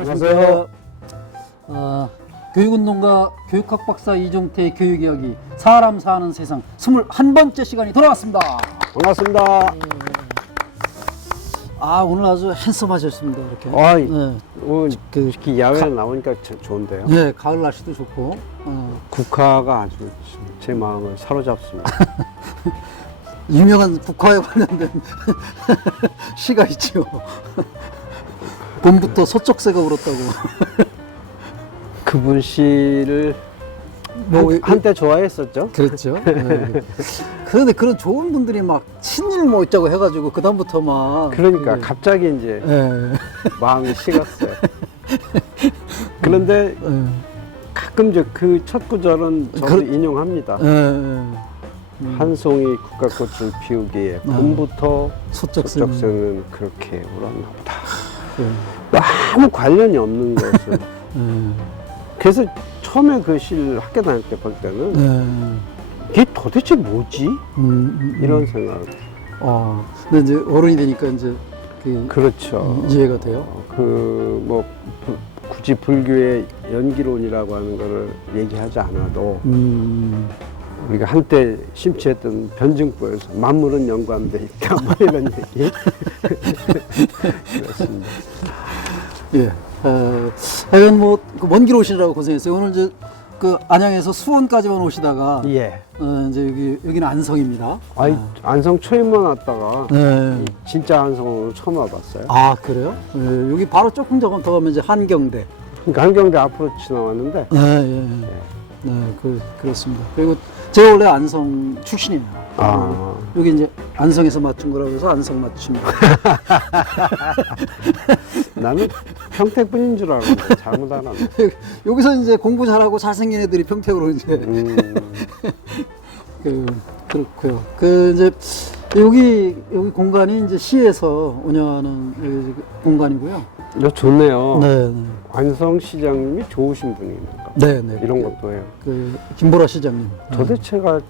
안녕하세요. 교육운동가 교육학 박사 이종태의 교육이야기 사람 사는 세상 21번째 시간이 돌아왔습니다. 반갑습니다. 오늘 아주 핸섬하셨습니다. 이렇게. 네. 오늘 특히 야외에 나오니까 좋은데요. 네, 가을 날씨도 좋고. 국화가 아주 제 마음을 사로잡습니다. 유명한 국화에 관련된 시가 있죠. 봄부터 서쪽새가 울었다고. 그분 시를 한때 좋아했었죠. 그렇죠. 네. 그런데 그런 좋은 분들이 막 친일 뭐 있자고 해가지고 그 다음부터 막 그러니까 갑자기 이제 마음이 식었어요. 그런데 가끔 그 첫 구절은 저도 인용합니다. 한 송이 국화꽃을 피우기에 봄부터 서쪽새는 그렇게 울었나 보다. 아무 관련이 없는 것을. 그래서 처음에 그 시를 학교 다닐 때 볼 때는 이게 도대체 뭐지? 이런 생각. 근데 이제 어른이 되니까 이제 그렇죠. 이해가 돼요. 굳이 불교의 연기론이라고 하는 거를 얘기하지 않아도 우리가 한때 심취했던 변증법에서 만물은 연관돼 있다 뭐 이런 얘기. 그렇습니다. 예. 하여간 먼 길 오시느라고 고생했어요. 오늘 이제 그 안양에서 수원까지만 오시다가 이제 여기는 안성입니다. 안성 처음만 왔다가 진짜 안성으로 처음 와봤어요. 아, 그래요? 여기 바로 조금 더 가면 이제 한경대. 그러니까 한경대 앞으로 지나왔는데. 그렇습니다. 그리고 제가 원래 안성 출신이에요. 여기 이제 안성에서 맞춘 거라고 해서 안성 맞춤이에요. 나는 평택분인 줄 알았는데 잘못 알았네. 여기서 이제 공부 잘하고 잘생긴 애들이 평택으로 이제. 그렇고요. 이제 여기 공간이 이제 시에서 운영하는 공간이고요. 좋네요. 네. 안성 시장님이 좋으신 분이니까. 네. 이런 것도 해요. 김보라 시장님. 도대체가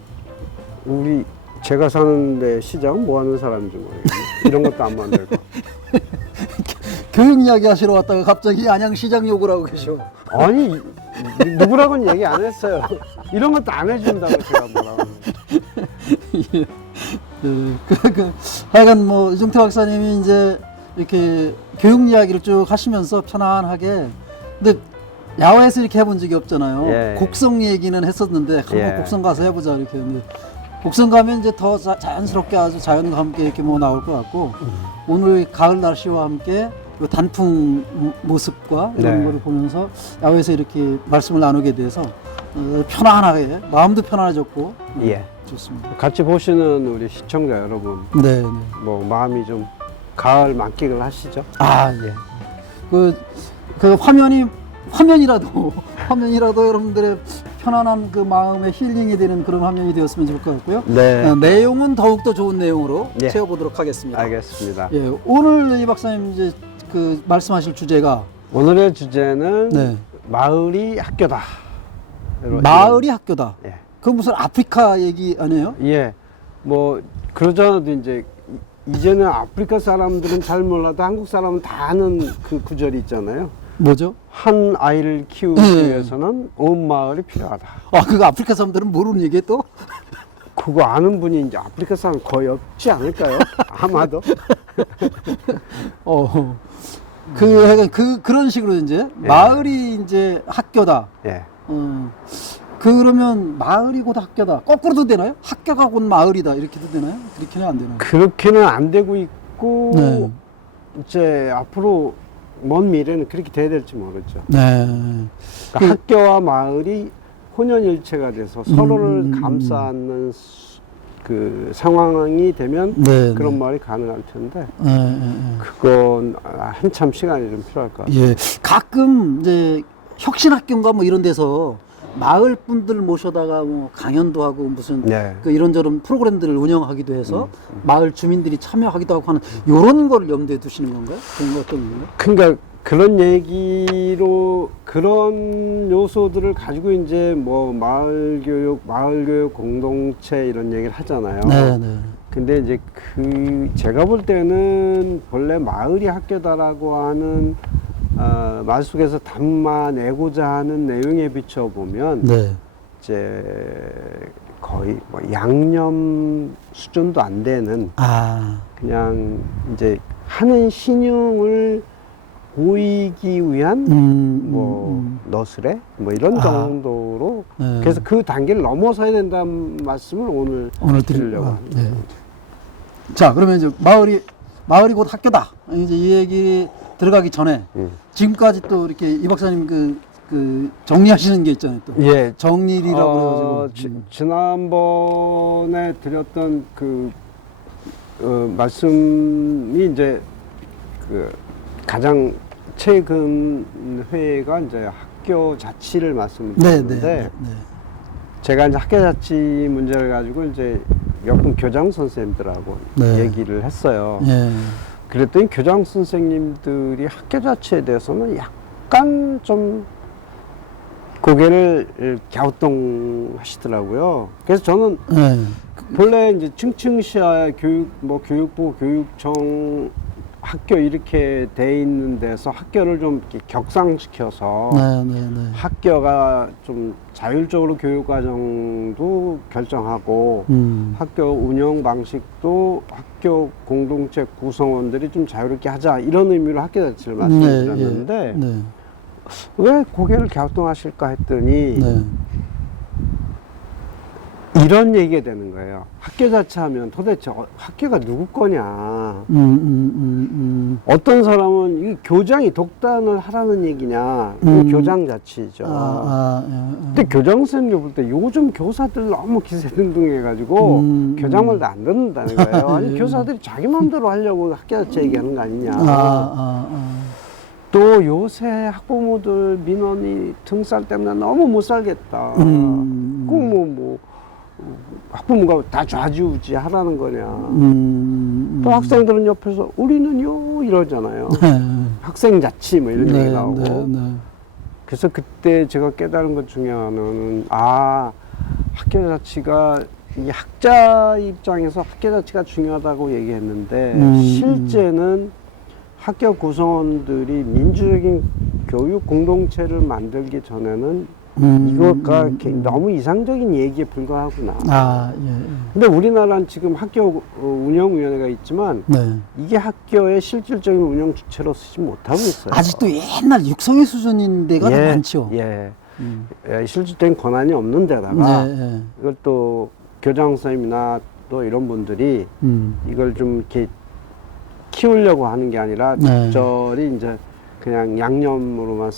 제가 사는데 시장은 뭐 하는 사람인지 모르겠네. 이런 것도 안 만들고. 교육 이야기 하시러 왔다가 갑자기 안양시장 욕을 하고 계셔. 아니, 누구라고는 얘기 안 했어요. 이런 것도 안 해준다고 제가 뭐라고. 하여간 이종태 박사님이 이제 이렇게 교육 이야기를 쭉 하시면서 편안하게. 근데 야외에서 이렇게 해본 적이 없잖아요. 곡성 얘기는 했었는데 한번 곡성 가서 해보자 이렇게 했는데 곡성 가면 이제 더 자연스럽게 아주 자연과 함께 이렇게 나올 것 같고 오늘 가을 날씨와 함께 단풍 모습과 이런 거를 보면서 야외에서 이렇게 말씀을 나누게 돼서 편안하게 마음도 편안해졌고 좋습니다. 같이 보시는 우리 시청자 여러분, 마음이 좀 가을 만끽을 하시죠? 그 화면이라도 여러분들의 편안한 그 마음의 힐링이 되는 그런 화면이 되었으면 좋을 것 같고요. 내용은 더욱더 좋은 내용으로 채워보도록 하겠습니다. 알겠습니다. 오늘 이 박사님 이제 말씀하실 주제가 오늘의 주제는 마을이 학교다. 마을이 학교다. 그 무슨 아프리카 얘기 아니에요? 그러잖아도 이제는 아프리카 사람들은 잘 몰라도 한국 사람은 다 아는 그 구절이 있잖아요. 뭐죠? 한 아이를 키우기 위해서는 온 마을이 필요하다. 그거 아프리카 사람들은 모르는 얘기에 또? 그거 아는 분이 이제 아프리카 사람 거의 없지 않을까요? 아마도. 그런 식으로 이제 마을이 이제 학교다. 그러면 마을이 곧 학교다. 거꾸로도 되나요? 학교가 곧 마을이다. 이렇게도 되나요? 그렇게는 안 되나요? 그렇게는 안 되고 있고 이제 앞으로 먼 미래는 그렇게 돼야 될지 모르죠. 그러니까 학교와 마을이 혼연일체가 돼서 서로를 감싸는 그 상황이 되면 그런 말이 가능할 텐데 그건 한참 시간이 좀 필요할 것 같아요. 가끔 이제 혁신학교인가 이런 데서 마을 분들 모셔다가 강연도 하고 무슨 이런저런 프로그램들을 운영하기도 해서 마을 주민들이 참여하기도 하고 하는 이런 거를 염두에 두시는 건가요? 그런 거 어떤 건가요? 그러니까 그런 얘기로 그런 요소들을 가지고 이제 마을 교육 공동체 이런 얘기를 하잖아요. 근데 이제 제가 볼 때는 본래 마을이 학교다라고 하는 말 속에서 담아내고자 하는 내용에 비춰보면 네. 이제 거의 뭐 양념 수준도 안 되는 그냥 이제 하는 신용을 보이기 위한 너스레 뭐 이런 정도로 네. 그래서 그 단계를 넘어서야 된다는 말씀을 오늘 드리려고 합니다. 네. 자, 그러면 이제 마을이 곧 학교다. 이제 이 얘기 들어가기 전에 지금까지 또 이렇게 이 박사님 그 정리하시는 게 있잖아요. 또 예, 정리라고 그래가지고 지난번에 드렸던 말씀이 이제 그 가장 최근 회가 이제 학교 자치를 말씀을 드렸는데 제가 이제 학교 자치 문제를 가지고 이제 몇 분 교장 선생님들하고 얘기를 했어요. 그랬더니 교장 선생님들이 학교 자치에 대해서는 약간 좀 고개를 갸우뚱하시더라고요. 그래서 저는 본래 이제 층층시야 교육부, 교육청, 학교 이렇게 돼 있는 데서 학교를 좀 이렇게 격상시켜서 학교가 좀 자율적으로 교육과정도 결정하고 학교 운영 방식도 학교 공동체 구성원들이 좀 자유롭게 하자 이런 의미로 학교 자치를 말씀드렸는데 왜 고개를 갸우뚱하실까 했더니 이런 얘기가 되는 거예요. 학교 자체하면 도대체 학교가 누구 거냐. 어떤 사람은 이 교장이 독단을 하라는 얘기냐. 교장 자치죠. 근데 교장 선생님들 볼 때 요즘 교사들 너무 기세등등해가지고 교장 말도 안 듣는다는 거예요. 아니 교사들이 자기 마음대로 하려고 학교 자치 얘기하는 거 아니냐. 또 요새 학부모들 민원이 등살 때문에 너무 못 살겠다. 학부모가 다 좌지우지 하라는 거냐. 또 학생들은 옆에서 우리는요 이러잖아요. 학생 자치 뭐 이런 얘기 나오고. 그래서 그때 제가 깨달은 것 중에 하나는 학교 자치가 이 학자 입장에서 학교 자치가 중요하다고 얘기했는데 실제는 학교 구성원들이 민주적인 교육 공동체를 만들기 전에는 이거가 너무 이상적인 얘기에 불과하구나. 근데 우리나라는 지금 학교 운영위원회가 있지만 이게 학교의 실질적인 운영 주체로 쓰지 못하고 있어요. 아직도 옛날 육성회 수준인 데가 더 많죠. 실질적인 권한이 없는 데다가 이걸 또 교장 선생님이나 또 이런 분들이 이걸 좀 이렇게 키우려고 하는 게 아니라 적절히 이제 그냥 양념으로만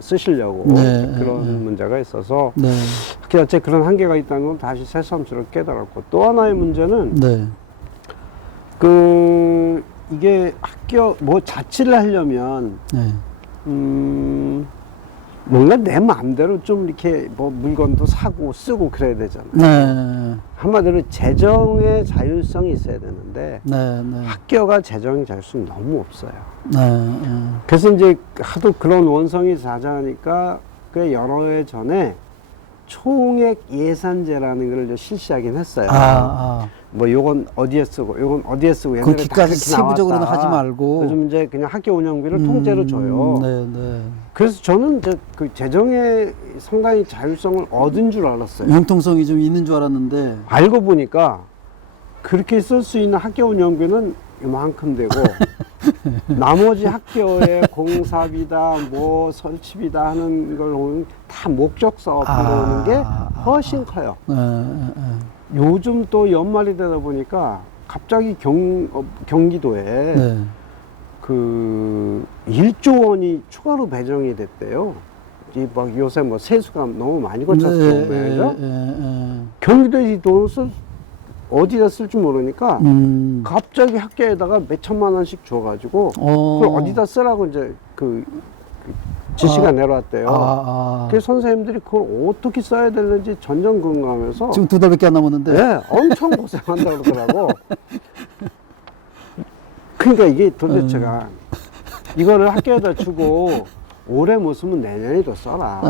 쓰시려고 그런 문제가 있어서 학교 자체에 그런 한계가 있다는 걸 다시 새삼스럽게 깨달았고, 또 하나의 문제는 이게 학교 자치를 하려면 뭔가 내 마음대로 좀 이렇게 물건도 사고 쓰고 그래야 되잖아요. 한마디로 재정의 자율성이 있어야 되는데 학교가 재정의 자율성이 너무 없어요. 그래서 이제 하도 그런 원성이 자자하니까 꽤 여러 해 전에 총액 예산제라는 걸 이제 실시하긴 했어요. 요건 어디에 쓰고 요건 어디에 쓰고 옛날에 그렇게까지 세부적으로는 하지 말고 요즘 이제 그냥 학교 운영비를 통째로 줘요. 그래서 저는 이제 그 재정의 상당히 자율성을 얻은 줄 알았어요. 융통성이 좀 있는 줄 알았는데 알고 보니까 그렇게 쓸 수 있는 학교 운영비는 이만큼 되고 나머지 학교의 공사비다 설치비다 하는 걸 보면 다 목적 사업 들어오는 게 훨씬 커요. 요즘 또 연말이 되다 보니까 갑자기 경기도에 그 1조 원이 추가로 배정이 됐대요. 요새 세수가 너무 많이 거쳤어요. 경기도에 이 돈을 어디다 쓸 줄 모르니까 갑자기 학교에다가 몇 천만 원씩 줘가지고 그걸 어디다 쓰라고 이제 지시가 내려왔대요. 그래서 선생님들이 그걸 어떻게 써야 되는지 전전긍긍하면서 지금 2달밖에 안 남았는데 엄청 고생한다고 그러더라고. 그러니까 이게 도대체가 이거를 학교에다 주고 올해 못 쓰면 내년에도 써라.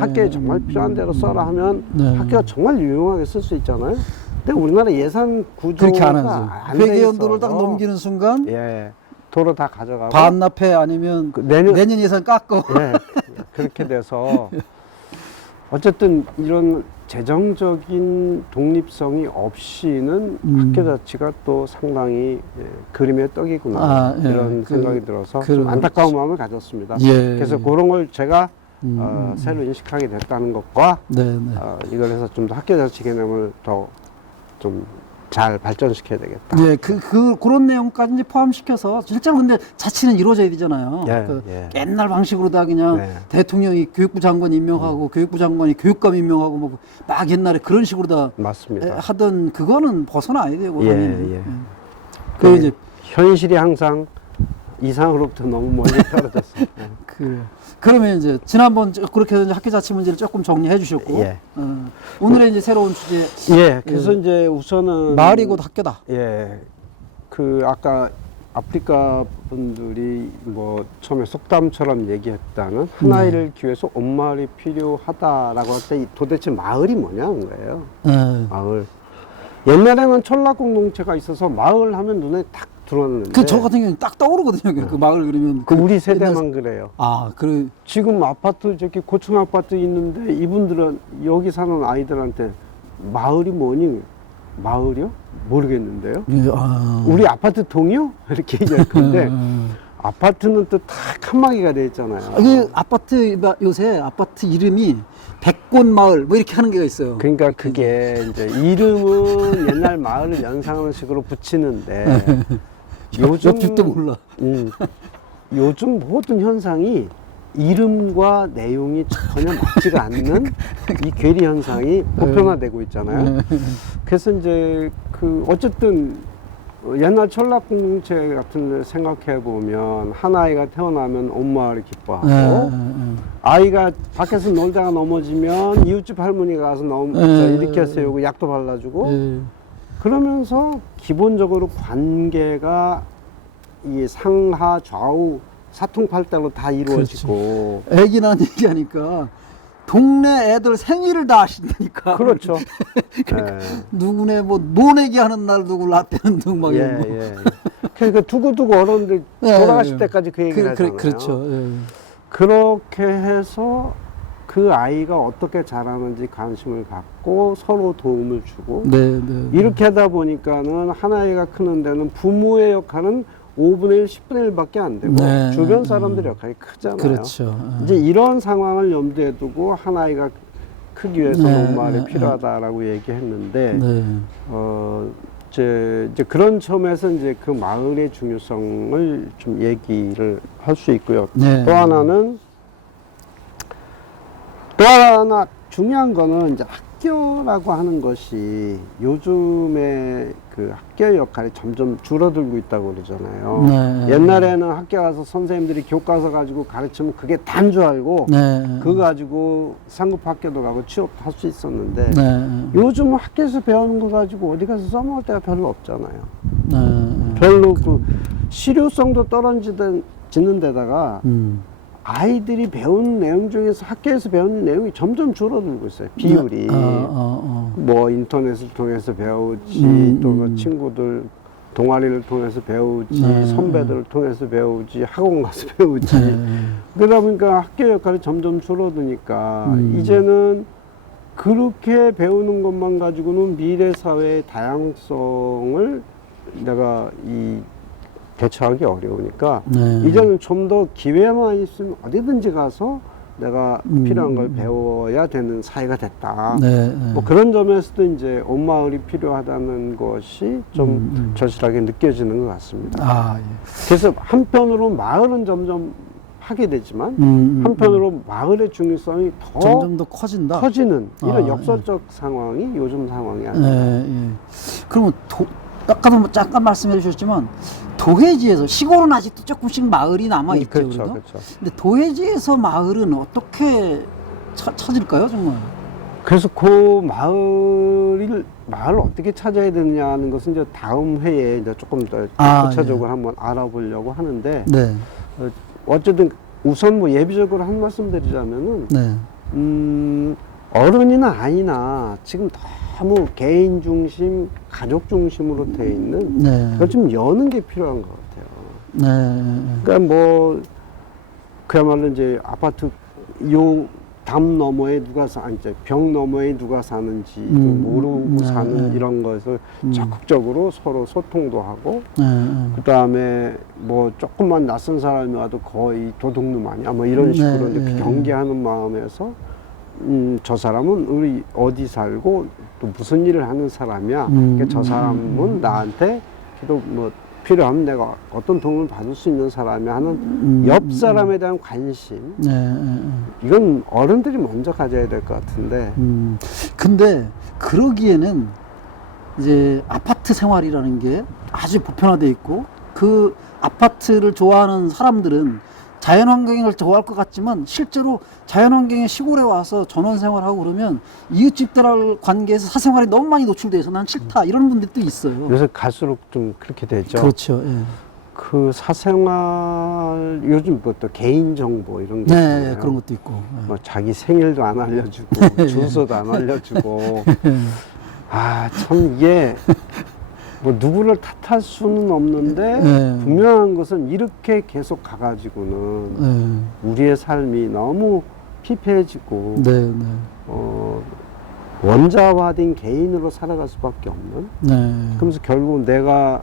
학교에 정말 필요한 대로 써라 하면 학교가 정말 유용하게 쓸 수 있잖아요. 근데 우리나라 예산 구조가 그렇게 안 하죠. 회계 연도를 딱 넘기는 순간 도로 다 가져가고 반납해 아니면 내년 예산 깎고. 네, 그렇게 돼서 어쨌든 이런 재정적인 독립성이 없이는 학교 자체가 또 상당히 그림의 떡이구나 이런 생각이 들어서 좀 안타까운 마음을 가졌습니다. 그래서 그런 걸 제가 새로 인식하게 됐다는 것과 이걸 해서 좀 더 학교 자치 개념을 더 좀 잘 발전시켜야 되겠다. 예, 그런 내용까지 이제 포함시켜서 실제로 근데 자치는 이루어져야 되잖아요. 옛날 방식으로다 그냥 대통령이 교육부 장관 임명하고 교육부 장관이 교육감 임명하고 뭐 막 옛날에 그런 식으로 다 맞습니다. 하던 그거는 벗어나야 되고 그 이제 현실이 항상 이상으로부터 너무 멀리 떨어졌어요. 그러면 이제 지난번 그렇게 해서 학교 자치 문제를 조금 정리해 주셨고 오늘의 이제 새로운 주제 그래서 이제 우선은 마을이 곧 학교다. 그 아까 아프리카 분들이 뭐 처음에 속담처럼 얘기했다는 한 아이를 기회해서 온 마을이 필요하다라고 할 때 도대체 마을이 뭐냐는 거예요. 마을. 옛날에는 전락 공동체가 있어서 마을 하면 눈에 딱 들어왔는데. 저 같은 경우는 딱 떠오르거든요. 그 마을 그러면. 우리 세대만 그래요. 그래. 지금 아파트 저기 고층 아파트 있는데 이분들은 여기 사는 아이들한테 마을이 뭐니? 마을이요? 모르겠는데요. 우리 아파트 동이요? 이렇게 얘기할 건데 아파트는 또 다 칸막이가 돼 있잖아요. 아파트 요새 아파트 이름이 백곤마을 뭐 이렇게 하는 게가 있어요. 그러니까 그게 이제 이름은 옛날 마을을 연상하는 식으로 붙이는데 요즘 옆집도 몰라. 요즘 모든 현상이 이름과 내용이 전혀 맞지가 않는 이 괴리 현상이 보편화되고 있잖아요. 그래서 이제 어쨌든 옛날 전락 공동체 같은 데 생각해 보면 한 아이가 태어나면 온 마을이 기뻐하고 아이가 밖에서 놀다가 넘어지면 이웃집 할머니가 가서 일으켜 세우고 약도 발라주고 그러면서 기본적으로 관계가 이 상하 좌우 사통팔달로 다 이루어지고 애기 난 얘기하니까 동네 애들 생일을 다 하신다니까. 그렇죠. 누구네 뭐 모내기 하는 날 누구 라떼는 누구 막 그러니까 두고두고 어른들 돌아가실 때까지 그 얘기를 하잖아요. 그렇죠. 그렇게 해서 그 아이가 어떻게 자라는지 관심을 갖고 서로 도움을 주고 이렇게 하다 보니까는 한 아이가 크는 데는 부모의 역할은 5분의 1, 10분의 1밖에 안 되고 주변 사람들의 역할이 크잖아요. 그렇죠. 이제 이런 상황을 염두에 두고 한 아이가 크기 위해서 온 마을이 필요하다라고 얘기했는데 이제 그런 점에서 이제 그 마을의 중요성을 좀 얘기를 할 수 있고요. 또 하나 중요한 거는 이제 학교라고 하는 것이 요즘에 그 학교의 역할이 점점 줄어들고 있다고 그러잖아요. 옛날에는 학교 가서 선생님들이 교과서 가지고 가르치면 그게 단 줄 알고 그거 가지고 상급 학교도 가고 취업도 할 수 있었는데 요즘은 학교에서 배우는 거 가지고 어디 가서 써먹을 데가 별로 없잖아요. 별로 그 실효성도 떨어지는 데다가 아이들이 배우는 내용 중에서 학교에서 배우는 내용이 점점 줄어들고 있어요. 비율이. 뭐 인터넷을 통해서 배우지, 또 그 친구들 동아리를 통해서 배우지, 선배들을 통해서 배우지, 학원 가서 배우지. 그러다 보니까 학교 역할이 점점 줄어드니까 이제는 그렇게 배우는 것만 가지고는 미래 사회의 다양성을 내가 대처하기 어려우니까 이제는 좀 더 기회만 있으면 어디든지 가서 내가 필요한 걸 배워야 되는 사회가 됐다. 뭐 그런 점에서도 이제 온 마을이 필요하다는 것이 좀 절실하게 느껴지는 것 같습니다. 그래서 한편으로 마을은 점점 파괴되지만 한편으로 마을의 중요성이 점점 더 커지는 이런 역설적 상황이 요즘 상황이 아니에요. 그러면 아까도 잠깐 말씀해 주셨지만 도회지에서 시골은 아직도 조금씩 마을이 남아 있죠. 그렇죠. 근데 도회지에서 마을은 어떻게 찾을까요, 정말? 그래서 그 마을을 어떻게 찾아야 되느냐는 것은 이제 다음 회에 이제 조금 더 구체적으로 한번 알아보려고 하는데 어쨌든 우선 뭐 예비적으로 한 말씀 드리자면은 어른이나 아이나 지금 너무 개인 중심, 가족 중심으로 돼 있는 그걸 좀 여는 게 필요한 것 같아요. 그러니까 뭐 그야말로 이제 아파트 요 담 너머에 누가 아니 이제 벽 너머에 누가 사는지 모르고 사는 이런 것을 적극적으로 서로 소통도 하고 그 다음에 뭐 조금만 낯선 사람이 와도 거의 도둑놈 아니야 뭐 이런 식으로 이렇게 경계하는 마음에서 저 사람은 우리 어디 살고 또 무슨 일을 하는 사람이야. 그러니까 저 사람은 나한테 그래도 뭐 필요하면 내가 어떤 도움을 받을 수 있는 사람이 하는 옆 사람에 대한 관심. 이건 어른들이 먼저 가져야 될 것 같은데. 근데 그러기에는 이제 아파트 생활이라는 게 아주 보편화되어 있고 그 아파트를 좋아하는 사람들은 자연환경을 좋아할 것 같지만 실제로 자연환경의 시골에 와서 전원생활하고 그러면 이웃집들 관계에서 사생활이 너무 많이 노출돼서 난 싫다 이런 분들도 있어요. 요새 갈수록 좀 그렇게 되죠. 그렇죠. 예. 그 사생활 요즘 뭐 또 개인정보 이런 게 네, 있잖아요. 그런 것도 있고. 뭐 자기 생일도 안 알려주고 주소도 안 알려주고 아 참 이게 뭐 누구를 탓할 수는 없는데 분명한 것은 이렇게 계속 가가지고는 우리의 삶이 너무 피폐해지고 원자화된 개인으로 살아갈 수밖에 없는 그러면서 결국 내가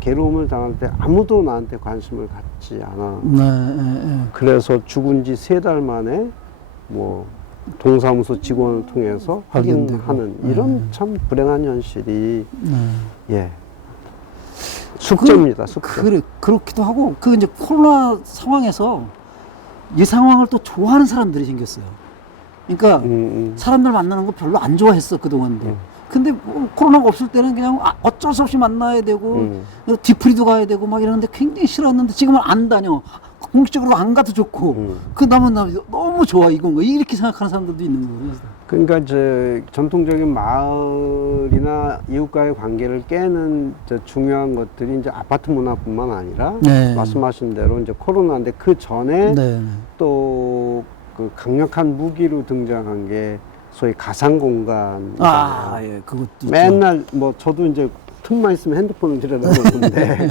괴로움을 당할 때 아무도 나한테 관심을 갖지 않아 그래서 죽은 지 3달 만에 뭐 동사무소 직원을 통해서 확인하는 이런 참 불행한 현실이 예 숙제입니다. 숙제. 그래 그렇기도 하고 그 이제 코로나 상황에서 이 상황을 또 좋아하는 사람들이 생겼어요. 그러니까 사람들 만나는 거 별로 안 좋아했어 그동안도. 근데 뭐 코로나가 없을 때는 그냥 어쩔 수 없이 만나야 되고 뒤풀이도 가야 되고 막 이러는데 굉장히 싫었는데 지금은 안 다녀. 공식적으로 안 가도 좋고 그 남은 너무 좋아 이건 거 이렇게 생각하는 사람들도 있는 거예요. 그러니까 이제 전통적인 마을이나 이웃과의 관계를 깨는 중요한 것들이 이제 아파트 문화뿐만 아니라 말씀하신 대로 이제 코로나인데 그 전에 또 그 강력한 무기로 등장한 게 소위 가상 공간. 아, 예, 그것도 맨날 있죠. 뭐 저도 이제 틈만 있으면 핸드폰을 들여다보는데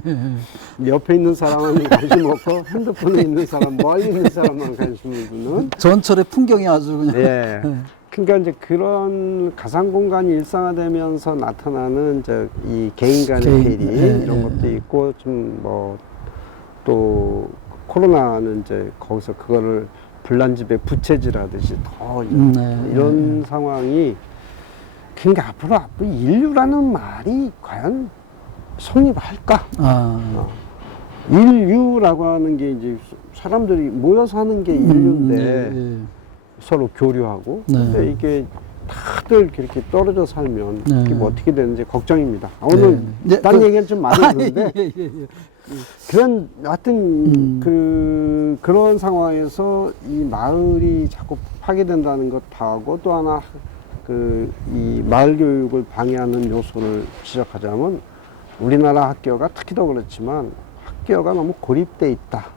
옆에 있는 사람은 관심 없고 핸드폰에 있는 사람, 멀리 있는 사람만 관심을 두는 전철의 풍경이 아주 그냥. 예. 그러니까 이제 그런 가상 공간이 일상화되면서 나타나는 이제 이 개인 간의 괴리 이런 것도 있고 좀 뭐 또 코로나는 이제 거기서 그거를 불난집에 부채질하듯이 더 이런 상황이 그러니까 앞으로 인류라는 말이 과연 성립할까? 인류라고 하는 게 이제 사람들이 모여서 하는 게 인류인데 서로 교류하고 근데 이게 다들 그렇게 떨어져 살면 이게 뭐 어떻게 되는지 걱정입니다. 오늘 딴 얘기는 좀 많이 했는데 그런 하여튼 그런 상황에서 이 마을이 자꾸 파괴된다는 것하고 또 하나 이 마을 교육을 방해하는 요소를 지적하자면 우리나라 학교가 특히 더 그렇지만 학교가 너무 고립돼 있다.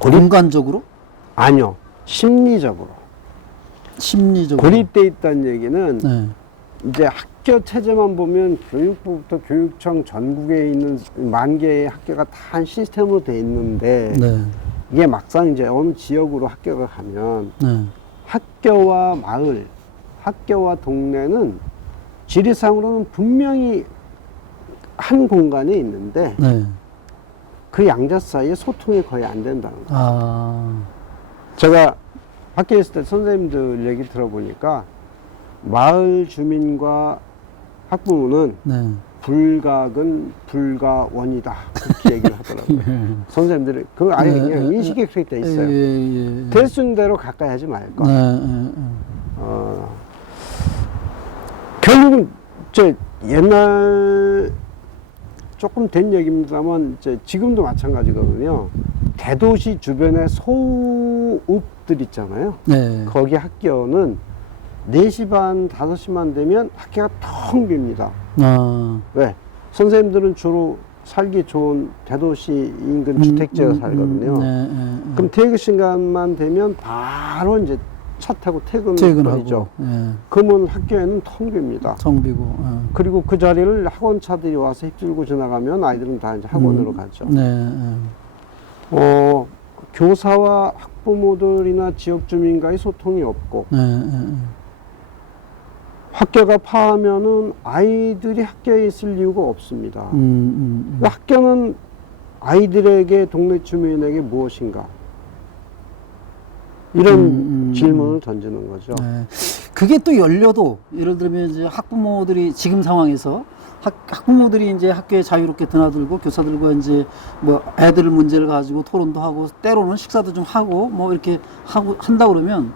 공간적으로? 아니요. 심리적으로. 고립돼 있다는 얘기는 이제 학교 체제만 보면 교육부부터 교육청 전국에 있는 10,000개의 학교가 다 한 시스템으로 돼 있는데 이게 막상 이제 어느 지역으로 학교가 가면 학교와 마을, 학교와 동네는 지리상으로는 분명히 한 공간에 있는데 그 양자 사이에 소통이 거의 안 된다는 거예요. 제가 밖에 있을 때 선생님들 얘기 들어보니까 마을 주민과 학부모는 불각은 불가원이다 그렇게 얘기를 하더라고요. 선생님들이 그거 아예 그냥 인식이 그렇게 돼 있어요. 될 수 있는 대로 가까이 하지 말고. 결국은 이제 옛날 조금 된 얘기입니다만 이제 지금도 마찬가지거든요. 대도시 주변의 소읍들 있잖아요. 거기 학교는 4시 반, 5시만 되면 학교가 텅 빕니다. 왜? 선생님들은 주로 살기 좋은 대도시 인근 주택지에 살거든요. 그럼 퇴근 시간만 되면 바로 이제 차 타고 퇴근하죠. 예. 그러면 학교에는 텅 빕니다. 텅 비고. 그리고 그 자리를 학원차들이 와서 휩쓸고 지나가면 아이들은 다 이제 학원으로 가죠. 네. 교사와 학부모들이나 지역 주민과의 소통이 없고, 학교가 파하면은 아이들이 학교에 있을 이유가 없습니다. 학교는 아이들에게, 동네 주민에게 무엇인가? 이런 질문을 던지는 거죠. 네. 그게 또 열려도, 예를 들면 이제 학부모들이 지금 상황에서 학부모들이 이제 학교에 자유롭게 드나들고 교사들과 이제 뭐 애들 문제를 가지고 토론도 하고 때로는 식사도 좀 하고 뭐 이렇게 한다 그러면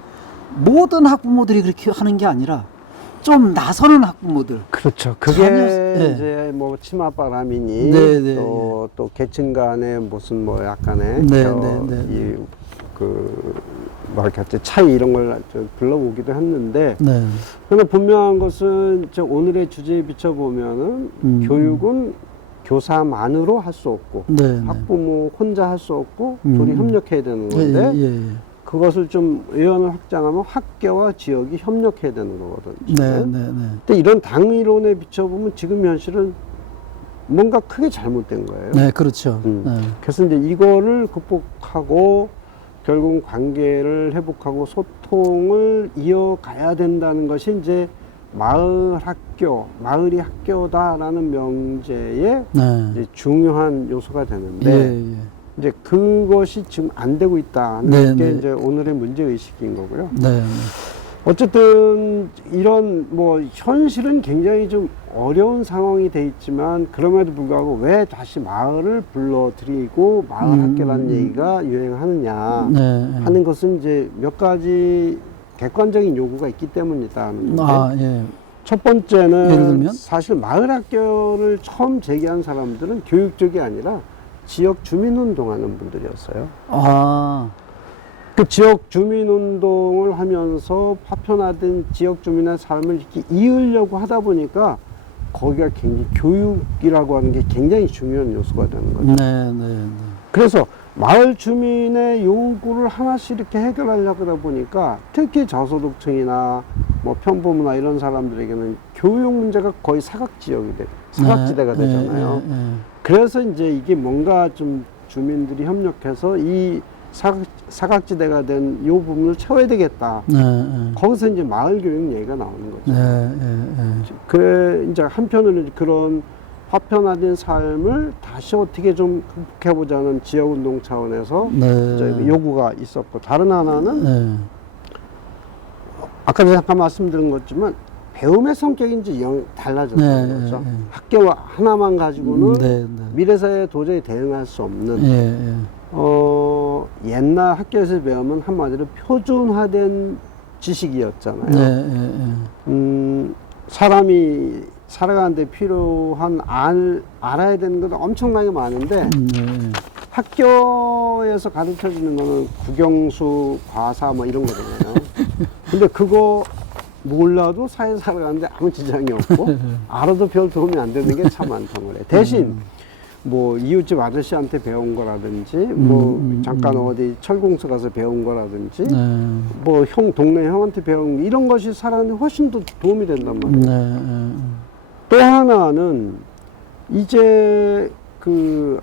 모든 학부모들이 그렇게 하는 게 아니라 좀 나서는 학부모들. 그렇죠. 그게 이제 뭐 치맛바람이니 또 계층 간의 무슨 뭐 약간의 뭐랄까 차이 이런 걸 좀 불러오기도 했는데 그러나 분명한 것은 오늘의 주제에 비춰보면은 교육은 교사만으로 할 수 없고 학부모 혼자 할 수 없고 둘이 협력해야 되는 건데 그것을 좀 의원을 확장하면 학교와 지역이 협력해야 되는 거거든요. 근데 이런 당위론에 비춰보면 지금 현실은 뭔가 크게 잘못된 거예요. 네, 그렇죠. 그래서 이제 이거를 극복하고 결국 관계를 회복하고 소통을 이어가야 된다는 것이 이제 마을이 학교다라는 명제의 이제 중요한 요소가 되는데 이제 그것이 지금 안 되고 있다는 게 이제 오늘의 문제 의식인 거고요. 어쨌든 이런 뭐 현실은 굉장히 좀 어려운 상황이 돼 있지만 그럼에도 불구하고 왜 다시 마을을 불러들이고 마을 학교라는 얘기가 유행하느냐 하는 것은 이제 몇 가지 객관적인 요구가 있기 때문이다는데 첫 번째는 사실 마을 학교를 처음 제기한 사람들은 교육 쪽이 아니라 지역 주민운동하는 분들이었어요. 그 지역 주민운동을 하면서 파편화된 지역 주민의 삶을 이렇게 이으려고 하다 보니까 거기가 굉장히 교육이라고 하는 게 굉장히 중요한 요소가 되는 거죠. 그래서 마을 주민의 요구를 하나씩 이렇게 해결하려고 하다 보니까 특히 저소득층이나 뭐 평범이나 이런 사람들에게는 교육 문제가 거의 사각지대가 되잖아요. 그래서 이제 이게 뭔가 좀 주민들이 협력해서 이 사각지대가 된 이 부분을 채워야 되겠다. 거기서 이제 마을 교육 얘기가 나오는 거죠. 그래, 이제 한편으로는 그런 파편화된 삶을 다시 어떻게 좀 극복해보자는 지역운동 차원에서 이제 요구가 있었고, 다른 하나는 아까 잠깐 말씀드린 것지만 배움의 성격이 이제 달라졌다는 거죠. 학교 하나만 가지고는 미래사회에 도저히 대응할 수 없는 옛날 학교에서 배우면 한마디로 표준화된 지식이었잖아요. 사람이 살아가는데 필요한 알아야 되는 것도 엄청나게 많은데 학교에서 가르쳐 주는 거는 국영수, 과사 뭐 이런 거잖아요. 근데 그거 몰라도 사회 살아가는데 아무 지장이 없고 알아도 별 도움이 안 되는 게 참 많단 말이에요. 대신 뭐 이웃집 아저씨한테 배운 거라든지 뭐 잠깐 어디 철공소 가서 배운 거라든지 뭐 동네 형한테 배운 이런 것이 살아가는데 훨씬 더 도움이 된단 말이에요. 또 하나는 이제 그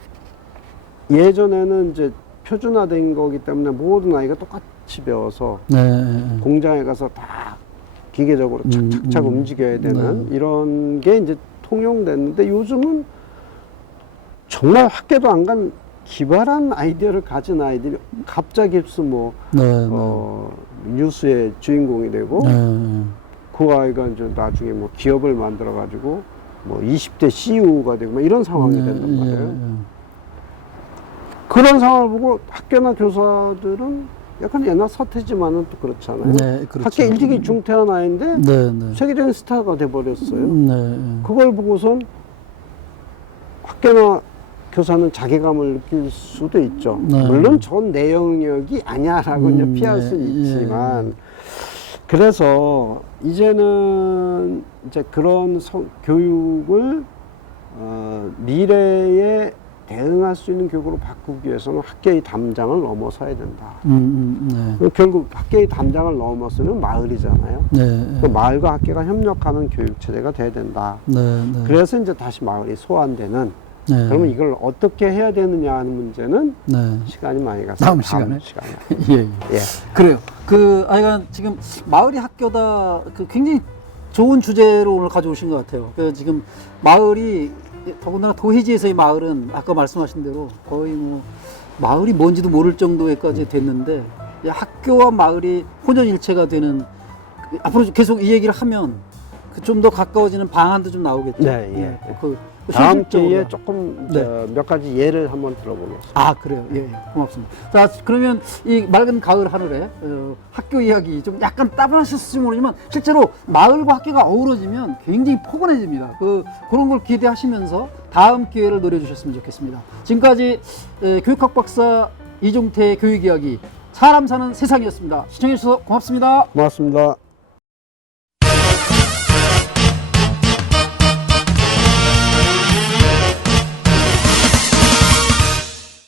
예전에는 이제 표준화된 거기 때문에 모든 아이가 똑같이 배워서 공장에 가서 다 기계적으로 착착착 움직여야 되는 이런 게 이제 통용됐는데 요즘은 정말 학교도 안 간 기발한 아이디어를 가진 아이들이 갑자기 뭐 뉴스의 주인공이 되고 그 아이가 이제 나중에 뭐 기업을 만들어 가지고 뭐 20대 CEO가 되고 뭐 이런 상황이 된단 말이에요. 그런 상황을 보고 학교나 교사들은 약간 옛날 서태지만은 또 그렇잖아요. 학교 일찍이 중퇴한 아이인데 세계적인 스타가 돼버렸어요. 그걸 보고선 학교나 교사는 자괴감을 느낄 수도 있죠. 물론 전 내 영역이 아니야라고 이제 피할 수 있지만 그래서 이제는 이제 그런 교육을 미래의 대응할 수 있는 교육으로 바꾸기 위해서는 학계의 담장을 넘어서야 된다. 네. 결국 학계의 담장을 넘어서면 마을이잖아요. 네. 그 마을과 학계가 협력하는 교육 체제가 돼야 된다. 네. 네. 그래서 이제 다시 마을이 소환되는. 네. 그러면 이걸 어떻게 해야 되느냐 하는 문제는 네. 시간이 많이 가서 다음 시간에. 예, 예. 예. 그래요. 하여간 지금 마을이 학교다 굉장히 좋은 주제로 오늘 가져오신 것 같아요. 지금 마을이 더군다나 도해지에서의 마을은 아까 말씀하신 대로 거의 뭐 마을이 뭔지도 모를 정도에까지 됐는데 학교와 마을이 혼연일체가 되는 앞으로 계속 이 얘기를 하면 좀 더 가까워지는 방안도 좀 나오겠죠. 네, 예. 다음 현실적으로. 기회에 조금 몇 가지 예를 한번 들어보겠습니다. 아, 그래요. 예, 예. 고맙습니다. 자, 그러면 이 맑은 가을 하늘에 학교 이야기 좀 약간 따분하셨을지 모르지만 실제로 마을과 학교가 어우러지면 굉장히 포근해집니다. 그런 걸 기대하시면서 다음 기회를 노려주셨으면 좋겠습니다. 지금까지 교육학 박사 이종태의 교육 이야기 사람 사는 세상이었습니다. 시청해주셔서 고맙습니다. 고맙습니다.